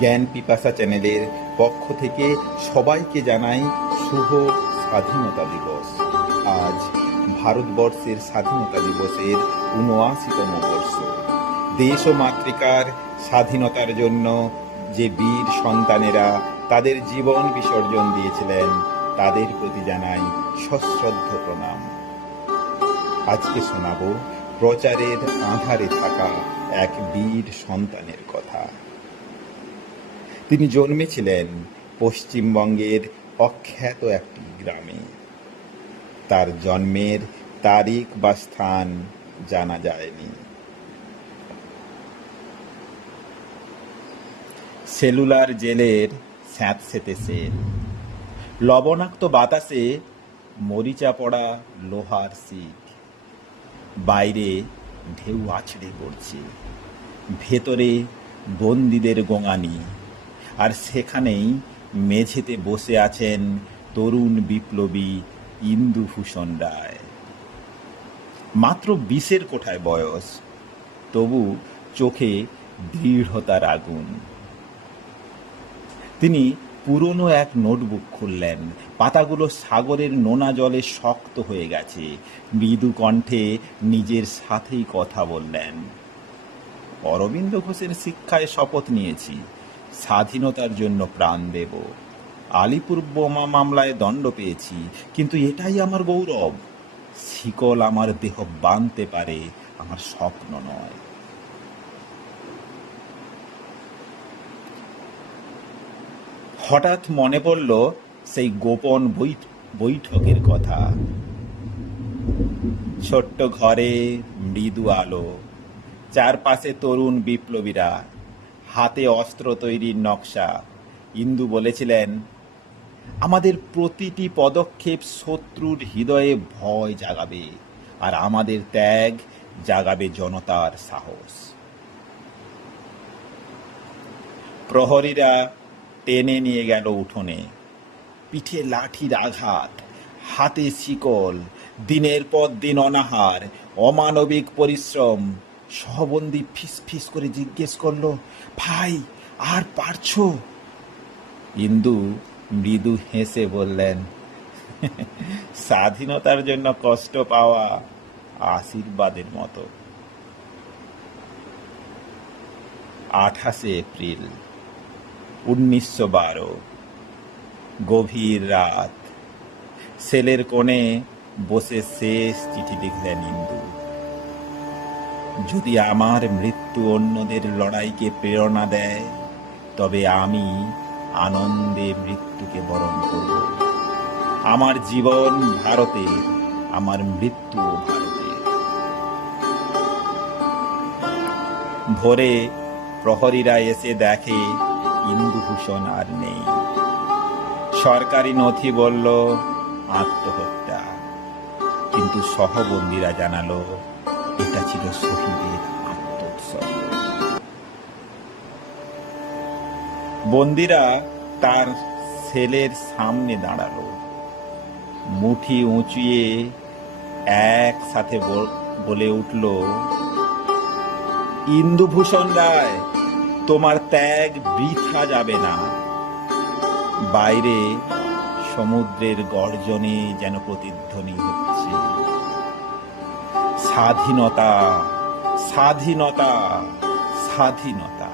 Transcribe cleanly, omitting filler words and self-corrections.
জ্ঞান পিপাসা চ্যানেলের পক্ষ থেকে সবাইকে জানাই শুভ স্বাধীনতা দিবস। আজ ভারতবর্ষের স্বাধীনতা দিবসের ৭৯তম বর্ষ। দেশ ও মাতৃকার স্বাধীনতার জন্য যে বীর সন্তানেরা তাদের জীবন বিসর্জন দিয়েছিলেন, তাদের প্রতি জানাই সশ্রদ্ধ প্রণাম। আজকে শোনাব প্রচারের আঁধারে থাকা এক বীর সন্তানের কথা। তিনি জন্মেছিলেন পশ্চিমবঙ্গের অখ্যাত একটি গ্রামে। তার জন্মের তারিখ বা স্থান জানা যায়নি। সেলুলার জেলের স্যাঁতসেঁতে সেল, লবণাক্ত বাতাসে মরিচা পড়া লোহার শিক, বাইরে ঢেউ আছড়ে পড়ছে, ভেতরে বন্দীদের গোঙানি, আর সেখানেই মেঝেতে বসে আছেন তরুণ বিপ্লবী ইন্দুভূষণ রায়। মাত্র ২০-এর কোঠায় বয়স, তবু চোখে দৃঢ়তার আগুন। তিনি পুরনো এক নোটবুক খুললেন। পাতাগুলো সাগরের নোনা জলে শক্ত হয়ে গেছে। মৃদু কণ্ঠে নিজের সাথেই কথা বললেন। অরবিন্দ ঘোষের শিক্ষায় শপথ নিয়েছি, স্বাধীনতার জন্য প্রাণ দেব। আলিপুর বোমা মামলায় দণ্ড পেয়েছি, কিন্তু এটাই আমার গৌরব। শিকল আমার দেহ বাঁধতে পারে, আমার স্বপ্ন নয়। হঠাৎ মনে পড়ল সেই গোপন বৈঠকের কথা। ছোট্ট ঘরে মৃদু আলো, চারপাশে তরুণ বিপ্লবীরা, হাতে অস্ত্র তৈরির নকশা। ইন্দু বলেছিলেন, আমাদের প্রতিটি পদক্ষেপ শত্রুর হৃদয়ে ভয় জাগাবে, আর আমাদের ত্যাগ জাগাবে জনতার সাহস। প্রহরীরা টেনে নিয়ে গেল উঠোনে। পিঠে লাঠির আঘাত, হাতে শিকল, দিনের পর দিন অনাহার, অমানবিক পরিশ্রম। সহবন্দী ফিস করে জিজ্ঞেস করলো, ভাই আর পারছো? ইন্দু মৃদু হেসে বললেন, স্বাধীনতার জন্য কষ্ট পাওয়া আশীর্বাদের মতো। ২৮শে এপ্রিল ১৯১২, গভীর রাত। সেলের কোণে বসে শেষ চিঠি লিখলেন ইন্দু। যদি আমার মৃত্যু অন্যদের লড়াইকে প্রেরণা দেয়, তবে আমি আনন্দে মৃত্যুকে বরণ করব। আমার জীবন ভারতে, আমার মৃত্যু ভারতে। ভোরে প্রহরীরা এসে দেখে ইন্দুভূষণ আর নেই। সরকারি নথি বলল আত্মহত্যা, কিন্তু সহবন্দীরা জানালো এটা ছিল শহীদের আত্মোৎসর্গ। বন্দীরা তার সেলের সামনে দাঁড়ালো, মুঠি উঁচিয়ে একসাথে বলে উঠল, ইন্দুভূষণ রায়, তোমার ত্যাগ বৃথা যাবে না। বাইরে সমুদ্রের গর্জনে যেন প্রতিধ্বনি হচ্ছে, স্বাধীনতা, স্বাধীনতা, স্বাধীনতা।